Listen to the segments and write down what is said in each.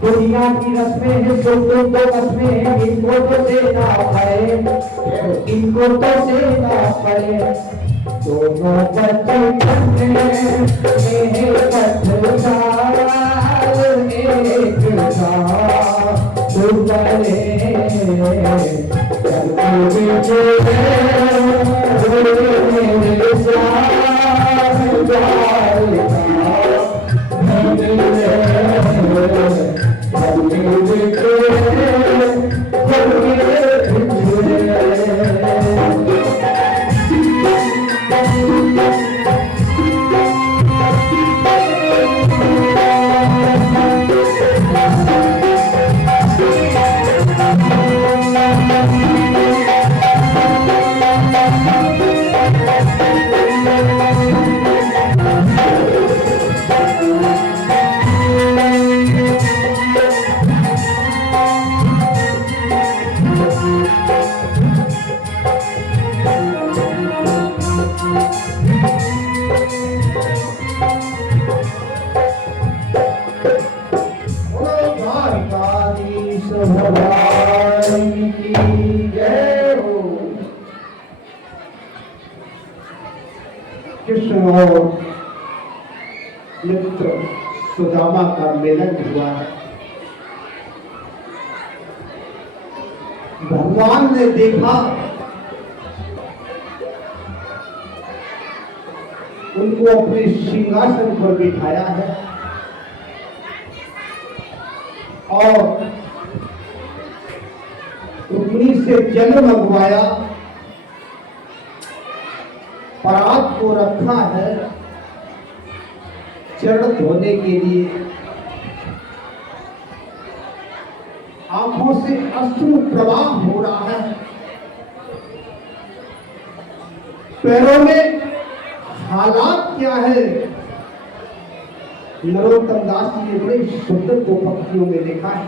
दुनिया की रस्में हैं जो दो रस्में हैं, इनको तो देना पड़े, इनको तो देना पड़े। दोनों बच्चे करने में कठसाल एक साथ उतरे, मेरे साथ कृष्ण और मित्र सुदामा का मिलन हुआ है। भगवान ने देखा, उनको अपने सिंहासन पर बिठाया है और रुक्मिणी से जल मंगवाया, परात को रखा है चरण धोने के लिए। आंखों से अश्रु प्रवाह हो रहा है, पैरों में हालात क्या है। नरोत्तम दास जी ने बड़े सुंदर दो पंक्तियों में लिखा है,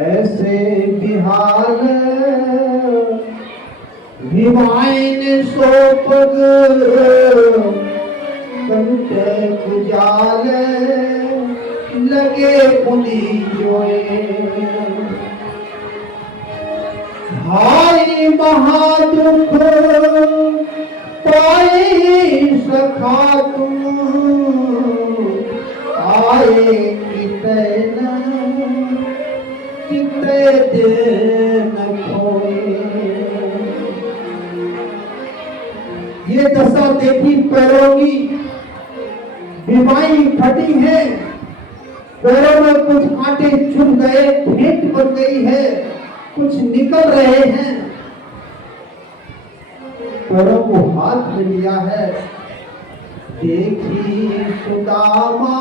ऐसे बिहार विमाइन सोपग कंटक जाल लगे पुनी जोए, भाई महादुख पाई सखा तुम, आए कितना कितने दिन खोए। ये दशा देखी पैरों की, बीमारी फटी है, पैरों में कुछ आटे चुभ गए, भेंट बन गई है, कुछ निकल रहे हैं। पैरों को हाथ में लिया है। देखी सुदामा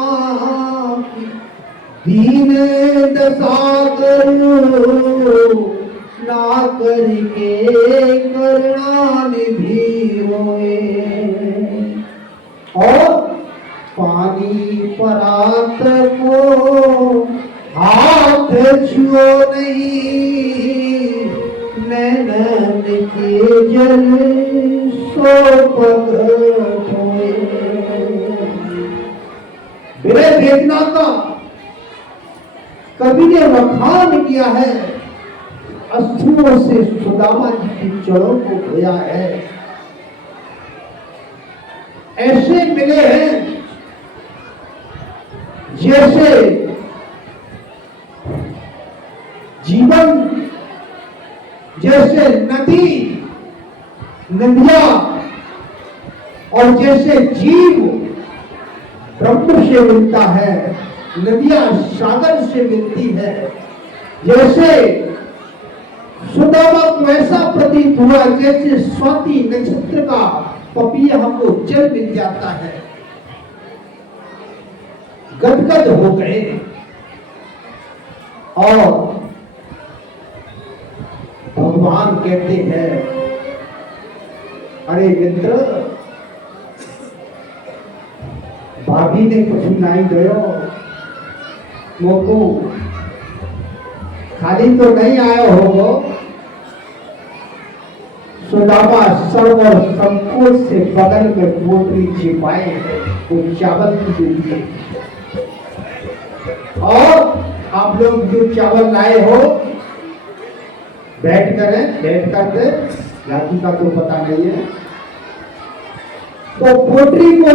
दीन दशा करो, ना करके करुणा निधि होए। और पानी परात को हाथ छुओ नहीं, नैनन के जल सो पग होए। मेरे देखना का कवि ने वखान किया है, अश्रुओं से सुदामा जी की चरणों को धोया है। ऐसे मिले हैं जैसे जीवन, जैसे नदी नदियां, और जैसे जीव ब्रह्म से मिलता है, नदियां सागर से मिलती है। जैसे सुदामा को ऐसा प्रतीत हुआ जैसे स्वाति नक्षत्र का पपीहा हमको जल मिल जाता है। गदगद हो गए और भगवान कहते हैं, अरे मित्र, भाभी ने कुछ नहीं दयो मोको, खाली तो नहीं आयो होगो। सुदामा सर्व और संकोच से बगल में पोटली छिपाए वो चावल की देती। और आप लोग जो चावल लाए हो बैठ करते, जाति का तो पता नहीं है, तो पोटली को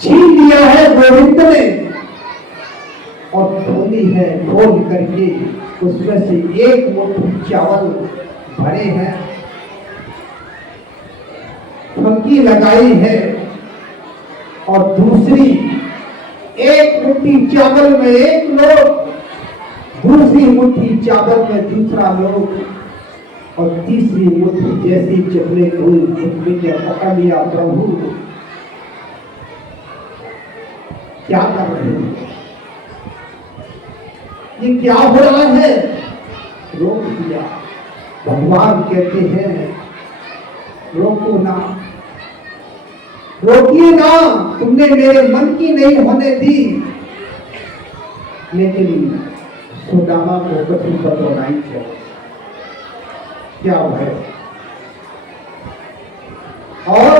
छीन लिया है गोविंद ने और खोली है। खोल करके उसमें से एक मुट्ठी चावल भरे हैं, फंकी लगाई है, और दूसरी एक मुट्ठी चावल में एक लोग, दूसरी मुट्ठी चावल में दूसरा लोग, और तीसरी मुट्ठी जैसी चपले को पकड़ लिया। प्रभु क्या कर रहे हैं, ये क्या हो रहा है? रोक दिया। भगवान कहते हैं रोको ना, रोकिए ना, तुमने मेरे मन की नहीं होने दी। लेकिन सुदामा को कठिन पता नहीं चला क्या है। और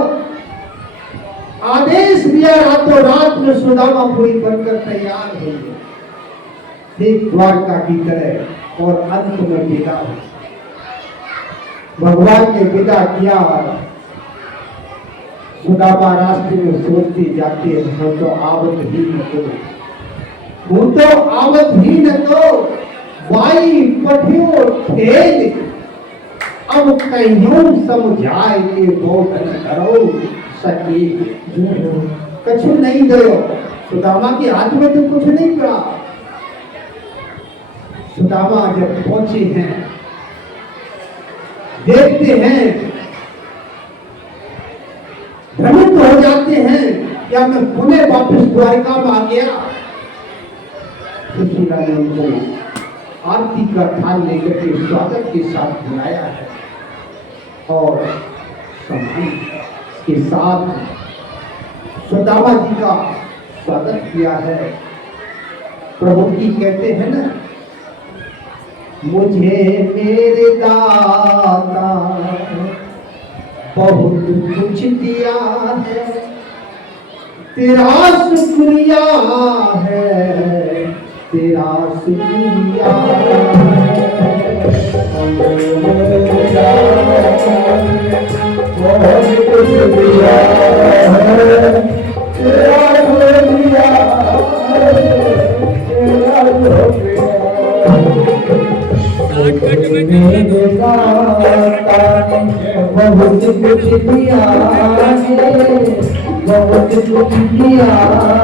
आदेश दिया, रातों रात में सुदामा पूरी बनकर तैयार हो गए, एक द्वारका की तरह, और अंत में विदा हुई। भगवान ने विदा किया। सुदामा रास्ते में सोचते जाते हैं, तो आवत ही न तो, वो तो आवत ही न तो, वाई पठियो ठेल, अब कहीं समझाए के बोधन करो सके। कुछ नहीं दो, सुदामा के हाथ में तो कुछ नहीं पड़ा। सुदामा जब पहुंचे हैं, देखते हैं, भ्रमित हो जाते हैं, क्या मैं पुनः वापस द्वारका में आ गया? सुशीला ने उनको आरती का थाल लेकर के स्वागत के साथ बुलाया है और सम्मान के साथ सुदामा जी का स्वागत किया है। प्रभु जी कहते हैं ना, मुझे मेरे दाता बहुत कुछ दिया है, तेरा शुक्रिया है, तेरा शुक्रिया बहुत कुछ दिया है, तेरा शुक्रिया, तेरा शुक्रिया। बहुत कुछ दिया है, बहुत कुछ दिया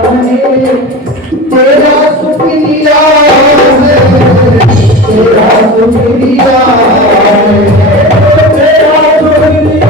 है, तेरा शुक्रिया है, तेरा शुक्रिया है, तेरा शुक्रिया।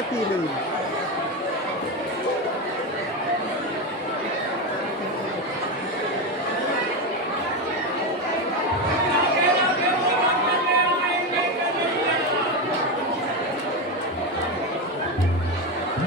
હતી નહીં